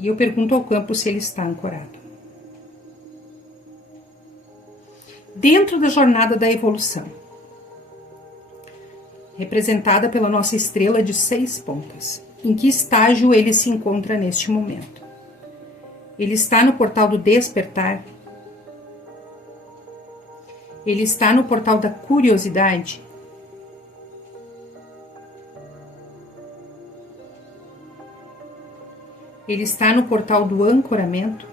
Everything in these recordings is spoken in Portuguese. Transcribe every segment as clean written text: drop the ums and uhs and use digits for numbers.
E eu pergunto ao campo se ele está ancorado. Dentro da jornada da evolução, representada pela nossa estrela de 6 pontas, em que estágio ele se encontra neste momento? Ele está no portal do despertar? Ele está no portal da curiosidade? Ele está no portal do ancoramento?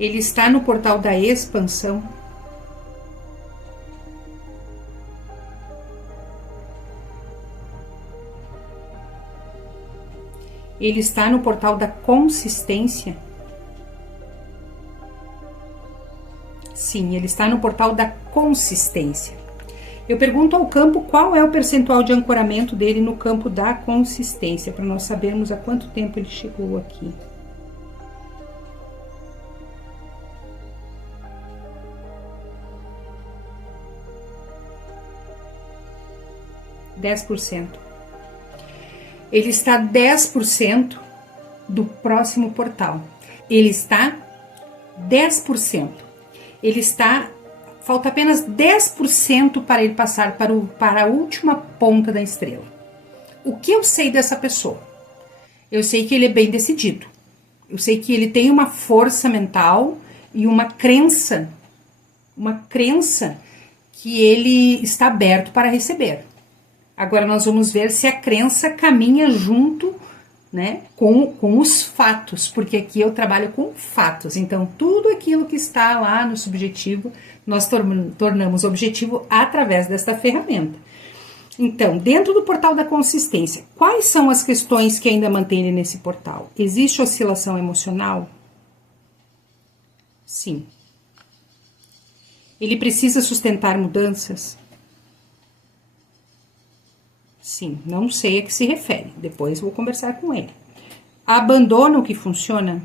Ele está no portal da expansão? Ele está no portal da consistência? Sim, ele está no portal da consistência. Eu pergunto ao campo qual é o percentual de ancoramento dele no campo da consistência, para nós sabermos há quanto tempo ele chegou aqui. Ele está 10% do próximo portal. Ele está 10%. Ele está... Falta apenas 10% para ele passar para a última ponta da estrela. O que eu sei dessa pessoa? Eu sei que ele é bem decidido. Eu sei que ele tem uma força mental e uma crença que ele está aberto para receber. Agora nós vamos ver se a crença caminha junto, né, com os fatos, porque aqui eu trabalho com fatos. Então, tudo aquilo que está lá no subjetivo, nós tornamos objetivo através desta ferramenta. Então, dentro do portal da consistência, quais são as questões que ainda mantém ele nesse portal? Existe oscilação emocional? Sim. Ele precisa sustentar mudanças? Sim, não sei a que se refere. Depois vou conversar com ele. Abandona o que funciona?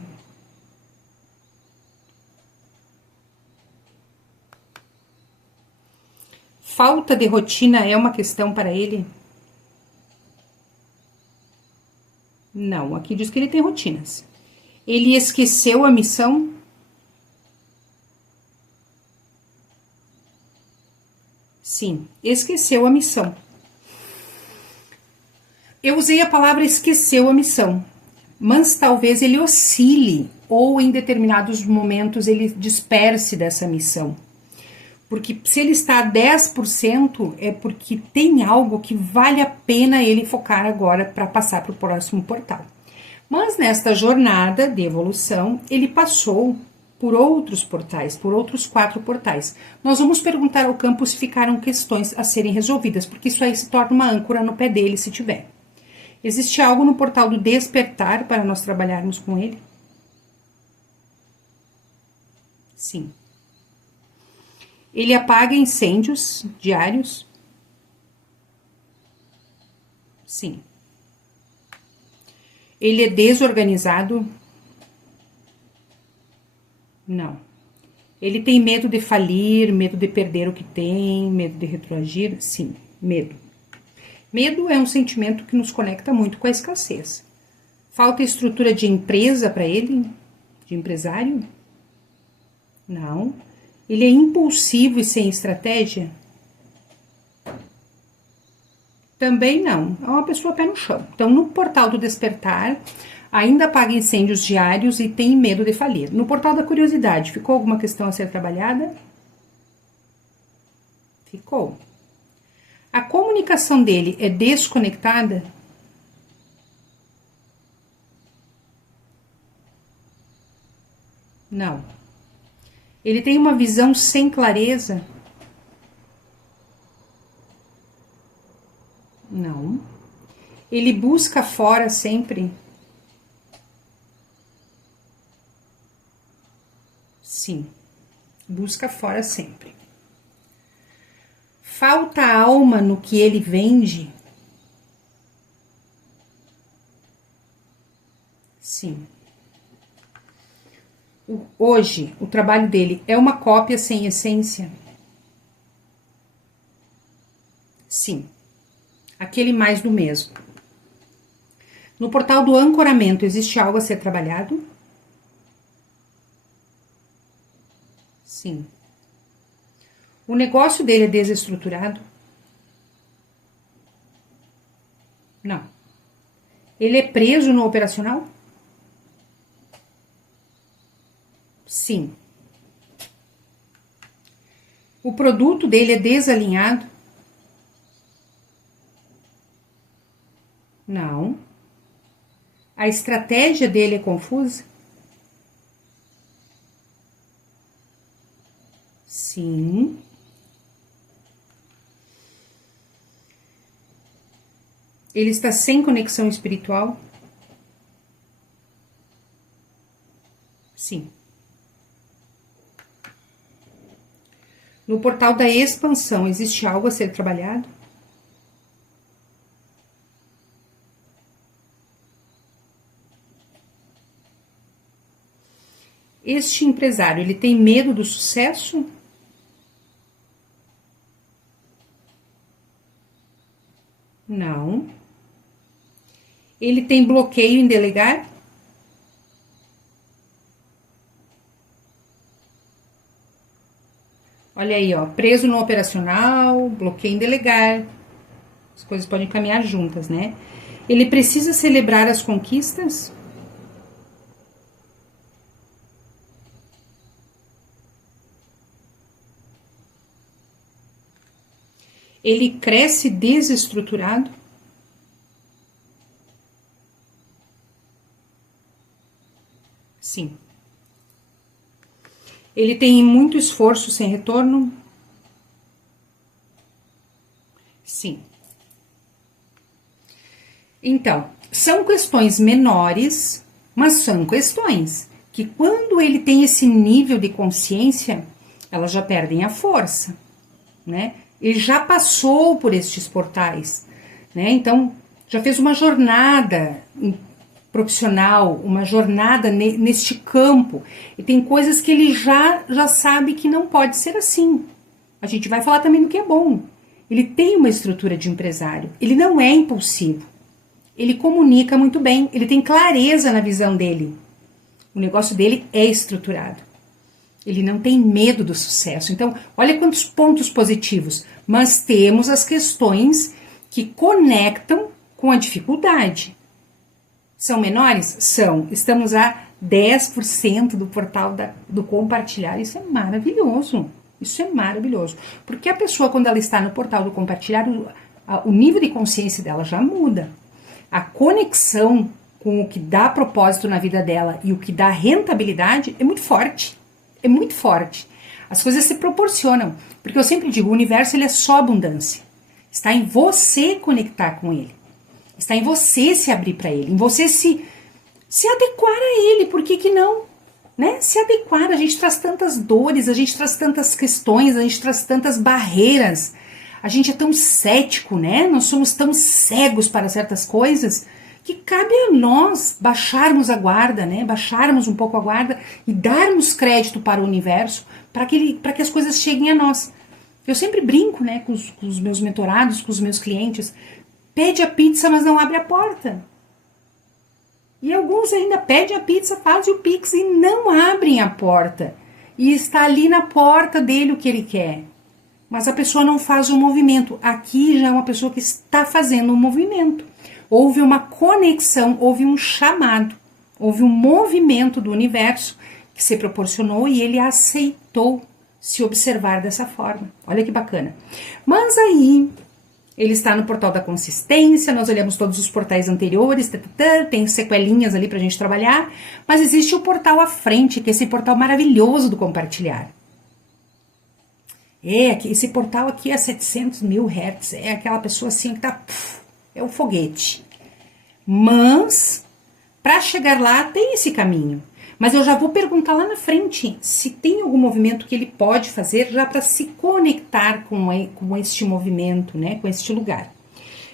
Falta de rotina é uma questão para ele? Não, aqui diz que ele tem rotinas. Ele esqueceu a missão? Sim, esqueceu a missão. Eu usei a palavra esqueceu a missão, mas talvez ele oscile ou em determinados momentos ele disperse dessa missão. Porque se ele está a 10% é porque tem algo que vale a pena ele focar agora para passar para o próximo portal. Mas nesta jornada de evolução, ele passou por outros portais, por outros 4 portais. Nós vamos perguntar ao campo se ficaram questões a serem resolvidas, porque isso aí se torna uma âncora no pé dele se tiver. Existe algo no portal do despertar para nós trabalharmos com ele? Sim. Ele apaga incêndios diários? Sim. Ele é desorganizado? Não. Ele tem medo de falir, medo de perder o que tem, medo de retroagir? Sim, medo. Medo é um sentimento que nos conecta muito com a escassez. Falta estrutura de empresa para ele? De empresário? Não. Ele é impulsivo e sem estratégia? Também não. É uma pessoa pé no chão. Então, no portal do despertar, ainda apaga incêndios diários e tem medo de falir. No portal da curiosidade, ficou alguma questão a ser trabalhada? Ficou. A comunicação dele é desconectada? Não. Ele tem uma visão sem clareza? Não. Ele busca fora sempre? Sim. Busca fora sempre. Falta alma no que ele vende? Sim. Hoje, o trabalho dele é uma cópia sem essência? Sim. Aquele mais do mesmo. No portal do ancoramento, existe algo a ser trabalhado? Sim. O negócio dele é desestruturado? Não. Ele é preso no operacional? Sim. O produto dele é desalinhado? Não. A estratégia dele é confusa? Sim. Ele está sem conexão espiritual? Sim. No portal da expansão, existe algo a ser trabalhado? Este empresário, ele tem medo do sucesso? Não. Ele tem bloqueio em delegar? Olha aí, ó, preso no operacional, bloqueio em delegar. As coisas podem caminhar juntas, né? Ele precisa celebrar as conquistas? Ele cresce desestruturado? Sim. Ele tem muito esforço sem retorno? Sim. Então, são questões menores, mas são questões que quando ele tem esse nível de consciência, elas já perdem a força, né? Ele já passou por estes portais, né? Então, já fez uma jornada profissional, uma jornada neste campo. E tem coisas que ele já sabe que não pode ser assim. A gente vai falar também do que é bom. Ele tem uma estrutura de empresário. Ele não é impulsivo. Ele comunica muito bem. Ele tem clareza na visão dele. O negócio dele é estruturado. Ele não tem medo do sucesso. Então, olha quantos pontos positivos. Mas temos as questões que conectam com a dificuldade. São menores? São. Estamos a 10% do portal do compartilhar. Isso é maravilhoso. Isso é maravilhoso. Porque a pessoa, quando ela está no portal do compartilhar, o nível de consciência dela já muda. A conexão com o que dá propósito na vida dela e o que dá rentabilidade é muito forte. É muito forte. As coisas se proporcionam. Porque eu sempre digo, o universo ele é só abundância. Está em você conectar com ele. Está em você se abrir para ele, em você se adequar a ele, por que não? Né? Se adequar, a gente traz tantas dores, a gente traz tantas questões, a gente traz tantas barreiras, a gente é tão cético, né? Nós somos tão cegos para certas coisas, que cabe a nós baixarmos a guarda, né? Baixarmos um pouco a guarda e darmos crédito para o universo, para que as coisas cheguem a nós. Eu sempre brinco, né, com os meus mentorados, com os meus clientes. Pede a pizza, mas não abre a porta. E alguns ainda pedem a pizza, fazem o Pix e não abrem a porta. E está ali na porta dele o que ele quer. Mas a pessoa não faz o movimento. Aqui já é uma pessoa que está fazendo um movimento. Houve uma conexão, houve um chamado, houve um movimento do universo que se proporcionou e ele aceitou se observar dessa forma. Olha que bacana. Mas aí... ele está no portal da consistência, nós olhamos todos os portais anteriores, tem sequelinhas ali para a gente trabalhar, mas existe o portal à frente, que é esse portal maravilhoso do compartilhar. Esse portal aqui é 700 mil Hz, é aquela pessoa assim que tá, é o foguete. Mas, para chegar lá, tem esse caminho. Mas eu já vou perguntar lá na frente se tem algum movimento que ele pode fazer já para se conectar com este movimento, né? Com este lugar.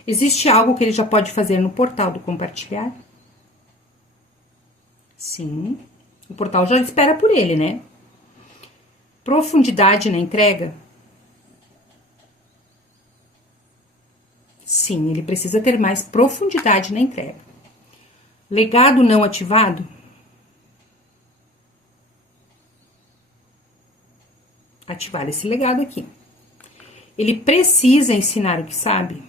Existe algo que ele já pode fazer no portal do compartilhar? Sim. O portal já espera por ele, né? Profundidade na entrega? Sim, ele precisa ter mais profundidade na entrega. Legado não ativado. Ativar esse legado aqui. Ele precisa ensinar o que sabe.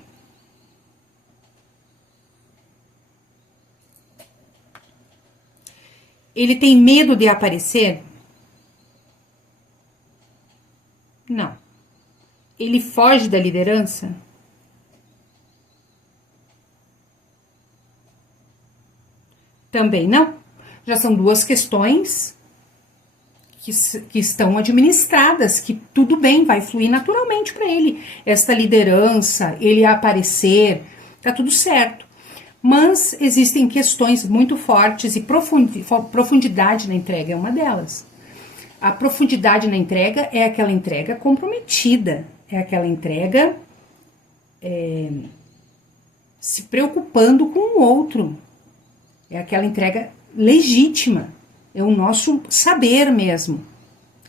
Ele tem medo de aparecer? Não. Ele foge da liderança? Também não. Já são duas questões que estão administradas, que tudo bem, vai fluir naturalmente para ele. Esta liderança, ele aparecer, tá tudo certo. Mas existem questões muito fortes e profundidade na entrega é uma delas. A profundidade na entrega é aquela entrega comprometida, é aquela entrega se preocupando com o outro, é aquela entrega legítima, é o nosso saber mesmo.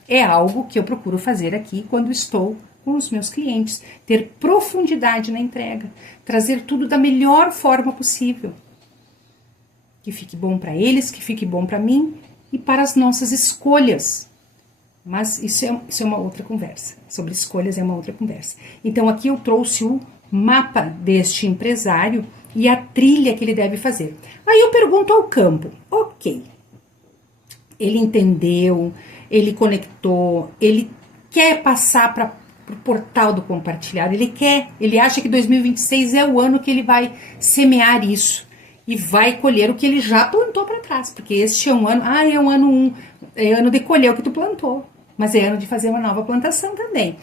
É algo que eu procuro fazer aqui quando estou com os meus clientes, ter profundidade na entrega, trazer tudo da melhor forma possível, que fique bom para eles, que fique bom para mim e para as nossas escolhas. Mas isso é uma outra conversa, sobre escolhas é uma outra conversa. Então aqui eu trouxe o mapa deste empresário e a trilha que ele deve fazer. Aí eu pergunto ao campo, ok, ele entendeu, ele conectou, ele quer passar para o portal do compartilhado, ele acha que 2026 é o ano que ele vai semear isso e vai colher o que ele já plantou para trás, porque este é um ano, é um ano é ano de colher o que tu plantou, mas é ano de fazer uma nova plantação também.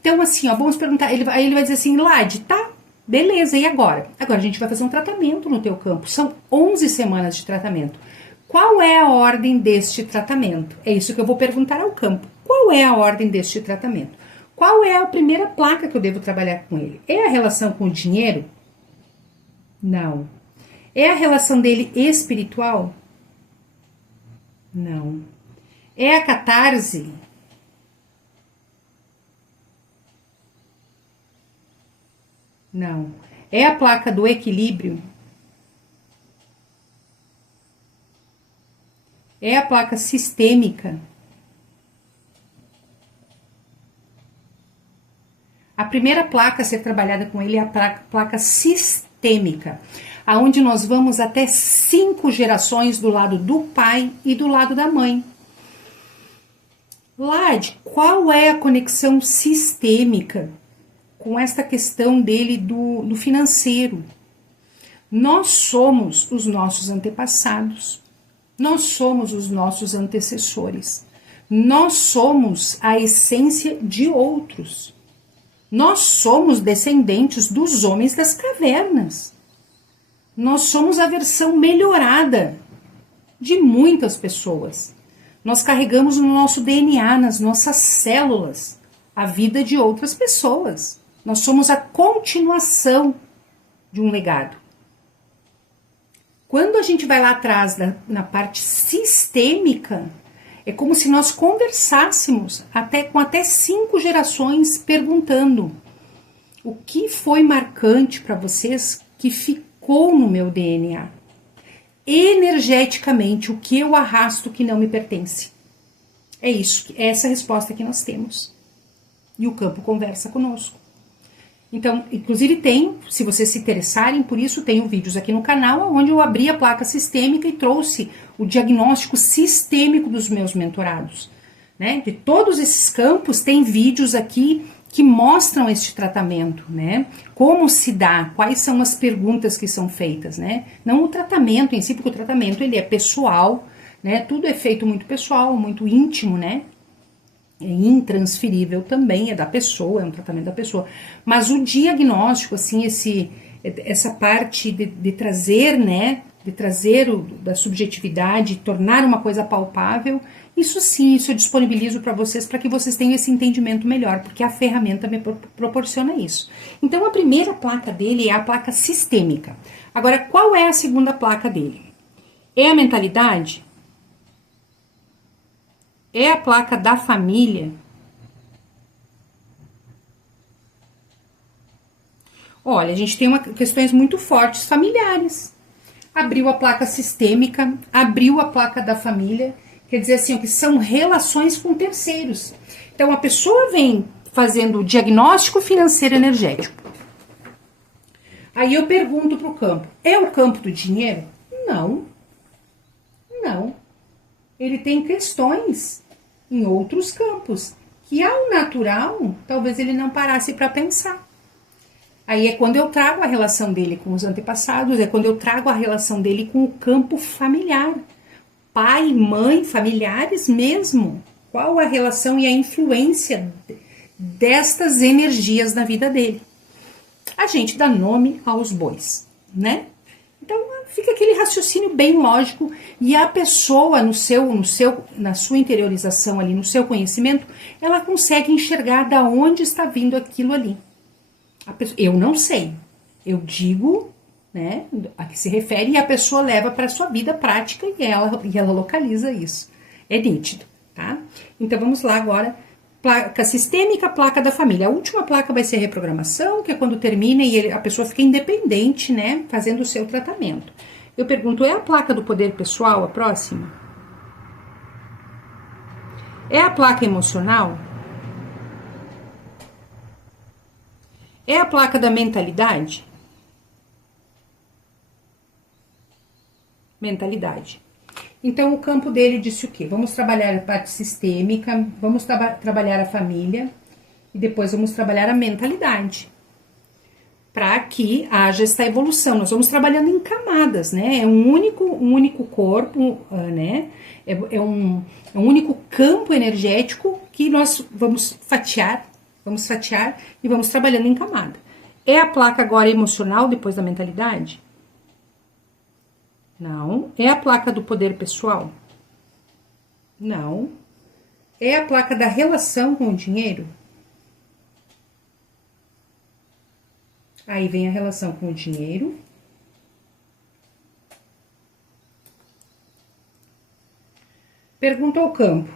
Então assim, vamos perguntar, aí ele vai dizer assim, Lade, tá, beleza, e agora? Agora a gente vai fazer um tratamento no teu campo, são 11 semanas de tratamento. Qual é a ordem deste tratamento? É isso que eu vou perguntar ao campo. Qual é a ordem deste tratamento? Qual é a primeira placa que eu devo trabalhar com ele? É a relação com o dinheiro? Não. É a relação dele espiritual? Não. É a catarse? Não. É a placa do equilíbrio? É a placa sistêmica? A primeira placa a ser trabalhada com ele é a placa sistêmica, aonde nós vamos até 5 gerações do lado do pai e do lado da mãe. Lade, qual é a conexão sistêmica com esta questão dele do financeiro? Nós somos os nossos antepassados. Nós somos os nossos antecessores. Nós somos a essência de outros. Nós somos descendentes dos homens das cavernas. Nós somos a versão melhorada de muitas pessoas. Nós carregamos no nosso DNA, nas nossas células, a vida de outras pessoas. Nós somos a continuação de um legado. Quando a gente vai lá atrás, na parte sistêmica, é como se nós conversássemos com até 5 gerações perguntando o que foi marcante para vocês que ficou no meu DNA. Energeticamente, o que eu arrasto que não me pertence. É isso, é essa resposta que nós temos. E o campo conversa conosco. Então, inclusive se vocês se interessarem por isso, tenho vídeos aqui no canal onde eu abri a placa sistêmica e trouxe o diagnóstico sistêmico dos meus mentorados, né? De todos esses campos tem vídeos aqui que mostram este tratamento, né? Como se dá, quais são as perguntas que são feitas, né? Não o tratamento em si, porque o tratamento ele é pessoal, né? Tudo é feito muito pessoal, muito íntimo, né? É intransferível também, é da pessoa, é um tratamento da pessoa. Mas o diagnóstico, assim, essa parte de trazer, né, de trazer da subjetividade, tornar uma coisa palpável, isso sim, isso eu disponibilizo para que vocês tenham esse entendimento melhor, porque a ferramenta me proporciona isso. Então, a primeira placa dele é a placa sistêmica. Agora, qual é a segunda placa dele? É a mentalidade? É a placa da família? Olha, a gente tem questões muito fortes familiares. Abriu a placa sistêmica, abriu a placa da família, quer dizer assim, que são relações com terceiros. Então, a pessoa vem fazendo o diagnóstico financeiro energético. Aí eu pergunto para o campo, é o campo do dinheiro? Não. Não. Ele tem questões em outros campos, que ao natural, talvez ele não parasse para pensar. Aí é quando eu trago a relação dele com os antepassados, é quando eu trago a relação dele com o campo familiar. Pai, mãe, familiares mesmo. Qual a relação e a influência destas energias na vida dele? A gente dá nome aos bois, né? Então fica aquele raciocínio bem lógico e a pessoa na sua interiorização ali, no seu conhecimento, ela consegue enxergar da onde está vindo aquilo ali. Eu não sei, eu digo, né, a que se refere e a pessoa leva para a sua vida prática e ela localiza isso. É nítido, tá? Então vamos lá agora, placa sistêmica, placa da família. A última placa vai ser reprogramação, que é quando termina e a pessoa fica independente, né, fazendo o seu tratamento. Eu pergunto, é a placa do poder pessoal a próxima? É a placa emocional? É a placa da mentalidade? Mentalidade. Então, o campo dele disse o quê? Vamos trabalhar a parte sistêmica, vamos trabalhar a família e depois vamos trabalhar a mentalidade. Para que haja esta evolução. Nós vamos trabalhando em camadas, né? É um único corpo, né? É um único campo energético que nós vamos fatiar e vamos trabalhando em camada. É a placa agora emocional depois da mentalidade? Não. É a placa do poder pessoal? Não. É a placa da relação com o dinheiro? Aí vem a relação com o dinheiro. Pergunta ao campo.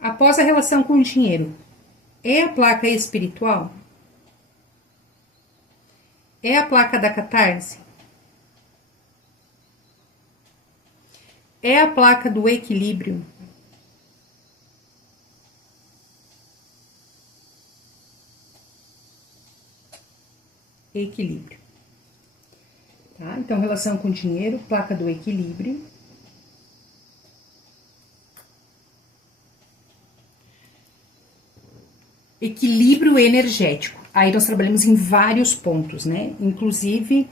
Após a relação com o dinheiro, é a placa espiritual? É a placa da catarse? É a placa do equilíbrio? Equilíbrio. Tá? Então, relação com dinheiro, placa do equilíbrio. Equilíbrio energético. Aí nós trabalhamos em vários pontos, né? Inclusive,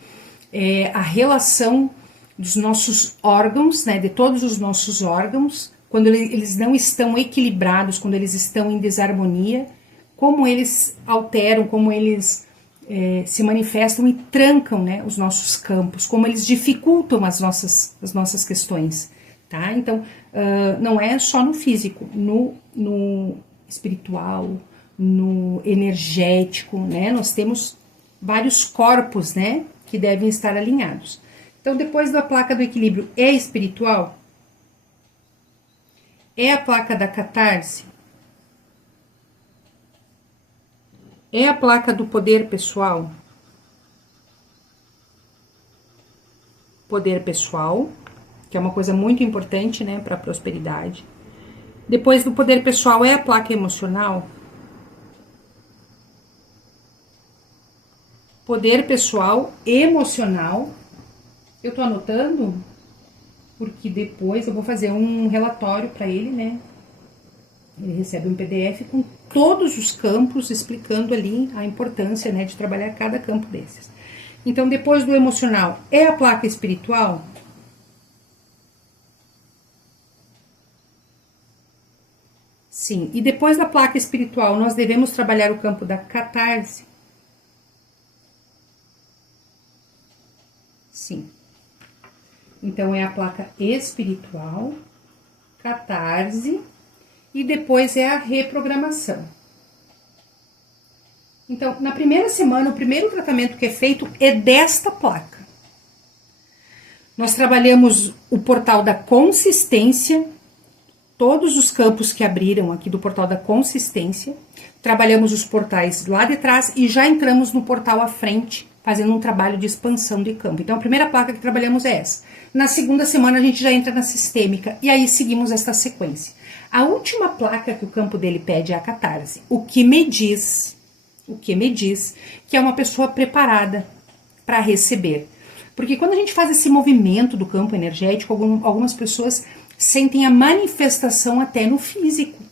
a relação dos nossos órgãos, né? De todos os nossos órgãos, quando eles não estão equilibrados, quando eles estão em desarmonia, como eles alteram, como eles se manifestam e trancam, né, os nossos campos, como eles dificultam as nossas questões, tá? Então, não é só no físico, no espiritual, no energético, né? Nós temos vários corpos, né, que devem estar alinhados. Então, depois da placa do equilíbrio, é espiritual? É a placa da catarse? É a placa do poder pessoal? Poder pessoal, que é uma coisa muito importante, né, para a prosperidade. Depois do poder pessoal, é a placa emocional? Poder pessoal, emocional. Eu tô anotando porque depois eu vou fazer um relatório para ele, né? Ele recebe um PDF com todos os campos, explicando ali a importância, né, de trabalhar cada campo desses. Então, depois do emocional, é a placa espiritual? Sim. E depois da placa espiritual, nós devemos trabalhar o campo da catarse? Sim. Então, é a placa espiritual, catarse, e depois é a reprogramação. Então, na primeira semana, o primeiro tratamento que é feito é desta placa. Nós trabalhamos o portal da consistência, todos os campos que abriram aqui do portal da consistência, trabalhamos os portais lá de trás e já entramos no portal à frente, fazendo um trabalho de expansão de campo. Então, a primeira placa que trabalhamos é essa. Na segunda semana, a gente já entra na sistêmica, e aí seguimos esta sequência. A última placa que o campo dele pede é a catarse, o que me diz que é uma pessoa preparada para receber. Porque quando a gente faz esse movimento do campo energético, algumas pessoas sentem a manifestação até no físico.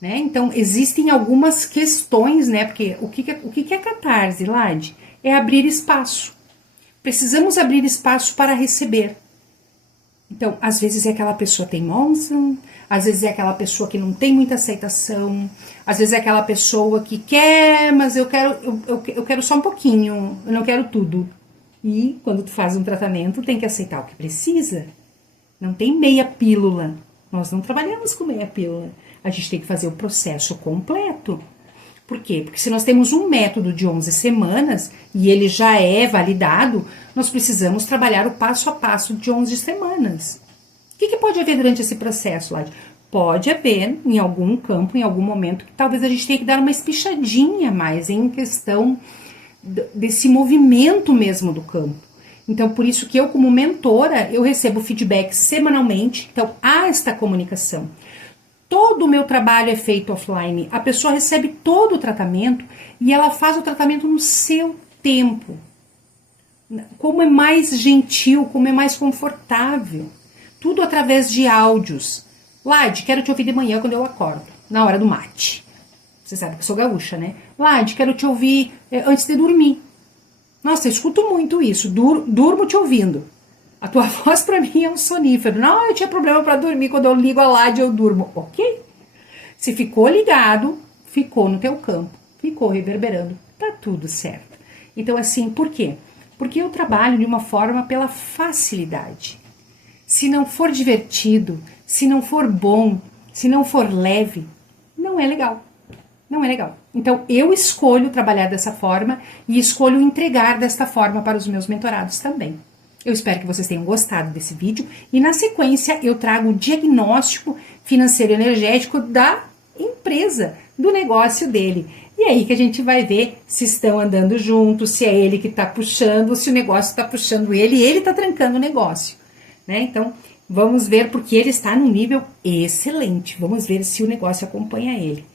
Né? Então, existem algumas questões, né? Porque o que é catarse, Lade? É abrir espaço. Precisamos abrir espaço para receber. Então, às vezes é aquela pessoa teimosa, às vezes é aquela pessoa que não tem muita aceitação, às vezes é aquela pessoa que quer, mas eu quero só um pouquinho, eu não quero tudo. E quando tu faz um tratamento, tem que aceitar o que precisa. Não tem meia pílula. Nós não trabalhamos com meia pílula. A gente tem que fazer o processo completo. Por quê? Porque se nós temos um método de 11 semanas e ele já é validado, nós precisamos trabalhar o passo a passo de 11 semanas. O que pode haver durante esse processo, Lade? Pode haver em algum campo, em algum momento, que talvez a gente tenha que dar uma espichadinha mais em questão desse movimento mesmo do campo. Então, por isso que eu, como mentora, eu recebo feedback semanalmente. Então, há esta comunicação. Todo o meu trabalho é feito offline. A pessoa recebe todo o tratamento e ela faz o tratamento no seu tempo. Como é mais gentil, como é mais confortável. Tudo através de áudios. Lade, quero te ouvir de manhã quando eu acordo, na hora do mate. Você sabe que eu sou gaúcha, né? Lade, quero te ouvir antes de dormir. Nossa, eu escuto muito isso. Durmo te ouvindo. A tua voz para mim é um sonífero. Não, eu tinha problema para dormir. Quando eu ligo a Lade, eu durmo. Ok? Se ficou ligado, ficou no teu campo. Ficou reverberando. Tá tudo certo. Então, assim, por quê? Porque eu trabalho de uma forma pela facilidade. Se não for divertido, se não for bom, se não for leve, não é legal. Não é legal. Então, eu escolho trabalhar dessa forma e escolho entregar desta forma para os meus mentorados também. Eu espero que vocês tenham gostado desse vídeo e, na sequência, eu trago o diagnóstico financeiro e energético da empresa, do negócio dele. E aí que a gente vai ver se estão andando juntos, se é ele que está puxando, se o negócio está puxando ele e ele está trancando o negócio. Né? Então, vamos ver, porque ele está num nível excelente. Vamos ver se o negócio acompanha ele.